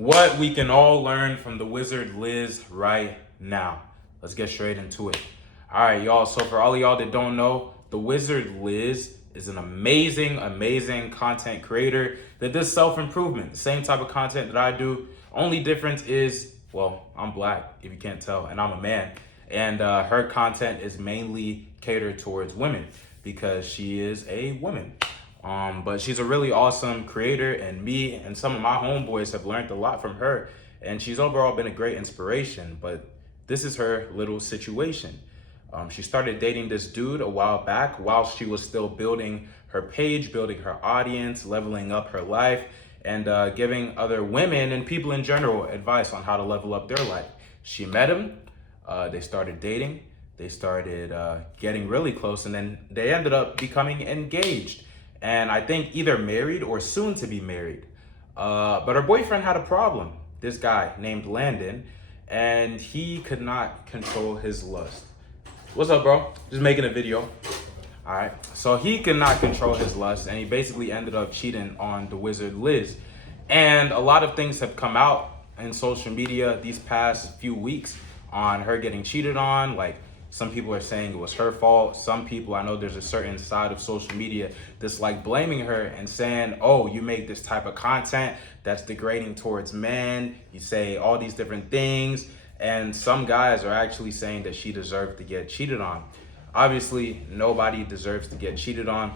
what we can all learn from the Wizard Liz right now. Let's get straight into it. All right, y'all. So for all of y'all that don't know, the Wizard Liz is an amazing content creator that does self-improvement. The same type of content that I do. Only difference is, well, I'm black, if you can't tell, and I'm a man. And her content is mainly catered towards women because she is a woman. But she's a really awesome creator, and me and some of my homeboys have learned a lot from her, and she's overall been a great inspiration. But this is her little situation. She started dating this dude a while back while she was still building her page, building her audience, leveling up her life, and giving other women and people in general advice on how to level up their life. She met him, they started dating, they started getting really close, and then they ended up becoming engaged. And I think either married or soon to be married. But her boyfriend had a problem, this guy named Landon, and he could not control his lust. What's up, bro? Just making a video. All right. So he could not control his lust, and he basically ended up cheating on the Wizard Liz. And a lot of things have come out in social media these past few weeks on her getting cheated on. Like, some people are saying it was her fault. Some people, I know there's a certain side of social media that's like blaming her and saying, oh, you make this type of content that's degrading towards men. You say all these different things. And some guys are actually saying that she deserved to get cheated on. Obviously, nobody deserves to get cheated on.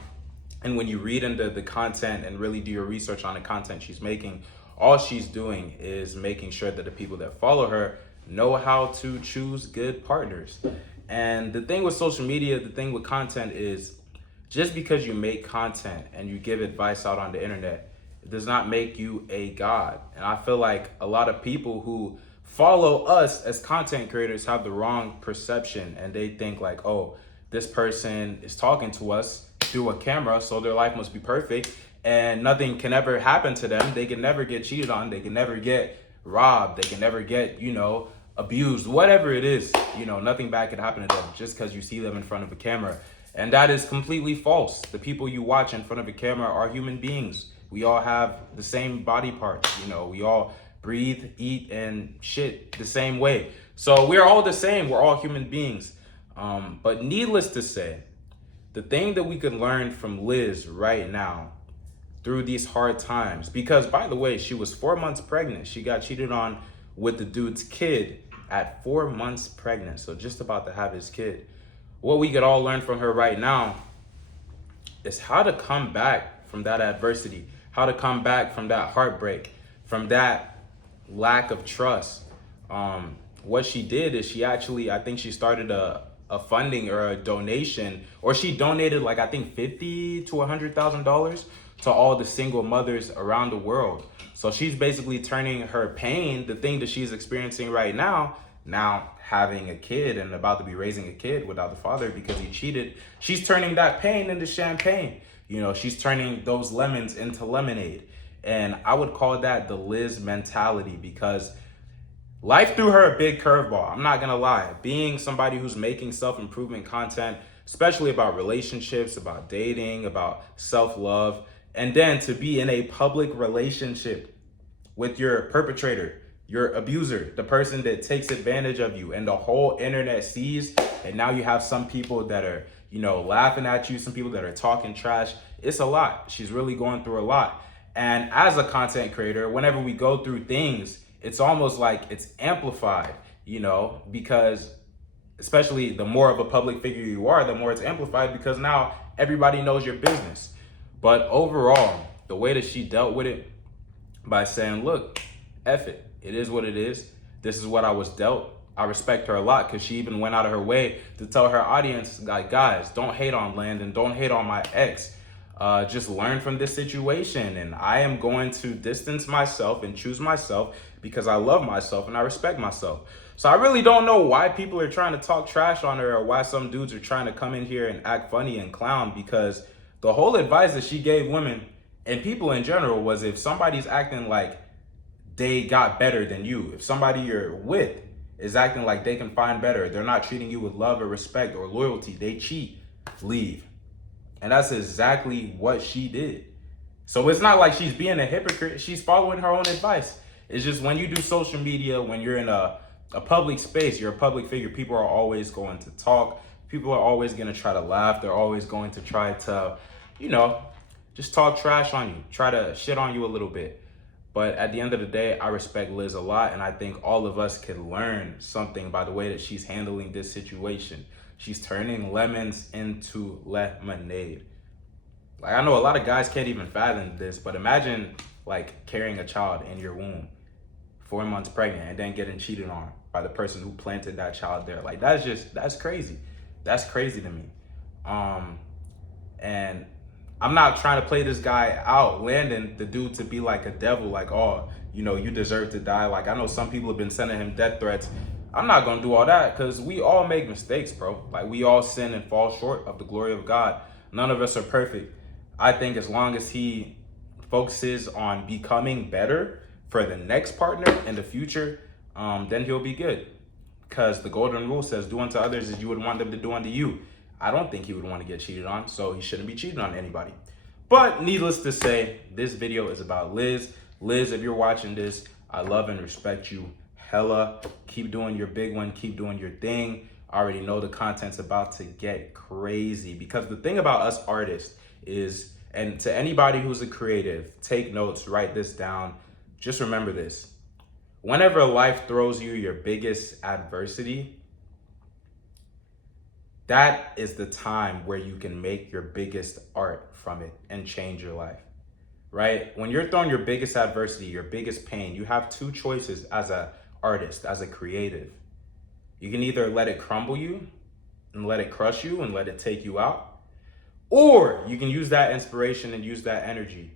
And when you read into the content and really do your research on the content she's making, all she's doing is making sure that the people that follow her know how to choose good partners. And the thing with social media, the thing with content is, just because you make content and you give advice out on the internet, it does not make you a god. And I feel like a lot of people who follow us as content creators have the wrong perception, and they think like, oh, this person is talking to us through a camera, so their life must be perfect and nothing can ever happen to them. They can never get cheated on. They can never get robbed. They can never get, abused, whatever it is, nothing bad could happen to them just because you see them in front of a camera. And that is completely false. The people you watch in front of a camera are human beings. We all have the same body parts, we all breathe, eat, and shit the same way. So we're all the same, we're all human beings. But needless to say, the thing that we could learn from Liz right now through these hard times, because by the way, she was 4 months pregnant. She got cheated on with the dude's kid at 4 months pregnant, so just about to have his kid. What we could all learn from her right now is how to come back from that adversity, how to come back from that heartbreak, from that lack of trust. What she did is she actually, I think she started a funding or a donation, or she donated like, I think $50,000 to $100,000 to all the single mothers around the world. So she's basically turning her pain, the thing that she's experiencing right now having a kid and about to be raising a kid without the father because he cheated, she's turning that pain into champagne. She's turning those lemons into lemonade. And I would call that the Liz mentality, because life threw her a big curveball. I'm not gonna lie. Being somebody who's making self-improvement content, especially about relationships, about dating, about self-love, and then to be in a public relationship with your perpetrator, your abuser, the person that takes advantage of you, and the whole internet sees, and now you have some people that are, laughing at you, some people that are talking trash. It's a lot. She's really going through a lot. And as a content creator, whenever we go through things, it's almost like it's amplified, because especially the more of a public figure you are, the more it's amplified because now everybody knows your business. But overall, the way that she dealt with it by saying, look, F it. It is what it is. This is what I was dealt. I respect her a lot because she even went out of her way to tell her audience, like, guys, don't hate on Landon. Don't hate on my ex. Just learn from this situation. And I am going to distance myself and choose myself because I love myself and I respect myself. So I really don't know why people are trying to talk trash on her, or why some dudes are trying to come in here and act funny and clown, because the whole advice that she gave women and people in general was, if somebody's acting like they got better than you, if somebody you're with is acting like they can find better, they're not treating you with love or respect or loyalty, they cheat, leave. And that's exactly what she did. So it's not like she's being a hypocrite. She's following her own advice. It's just when you do social media, when you're in a public space, you're a public figure, people are always going to talk. People are always going to try to laugh. They're always going to try to, you know, just talk trash on you, try to shit on you a little bit. But at the end of the day, I respect Liz a lot, and I think all of us could learn something by the way that she's handling this situation. She's turning lemons into lemonade. Like, I know a lot of guys can't even fathom this, but imagine like carrying a child in your womb, 4 months pregnant, and then getting cheated on by the person who planted that child there. Like, that's crazy. That's crazy to me. And I'm not trying to play this guy out, Landon, the dude, to be like a devil, like, oh, you know, you deserve to die. Like, I know some people have been sending him death threats. I'm not gonna do all that, because we all make mistakes, bro. Like, we all sin and fall short of the glory of God. None of us are perfect. I think as long as he focuses on becoming better for the next partner in the future, then he'll be good. Because the golden rule says, do unto others as you would want them to do unto you. I don't think he would want to get cheated on, so he shouldn't be cheating on anybody. But needless to say, this video is about Liz. Liz, if you're watching this, I love and respect you hella. Keep doing your big one. Keep doing your thing. I already know the content's about to get crazy, because the thing about us artists is, and to anybody who's a creative, take notes, write this down. Just remember this. Whenever life throws you your biggest adversity, that is the time where you can make your biggest art from it and change your life, right? When you're throwing your biggest adversity, your biggest pain, you have two choices as an artist, as a creative. You can either let it crumble you and let it crush you and let it take you out, or you can use that inspiration and use that energy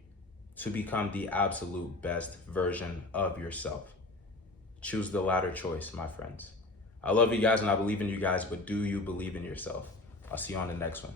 to become the absolute best version of yourself. Choose the latter choice, my friends. I love you guys and I believe in you guys, but do you believe in yourself? I'll see you on the next one.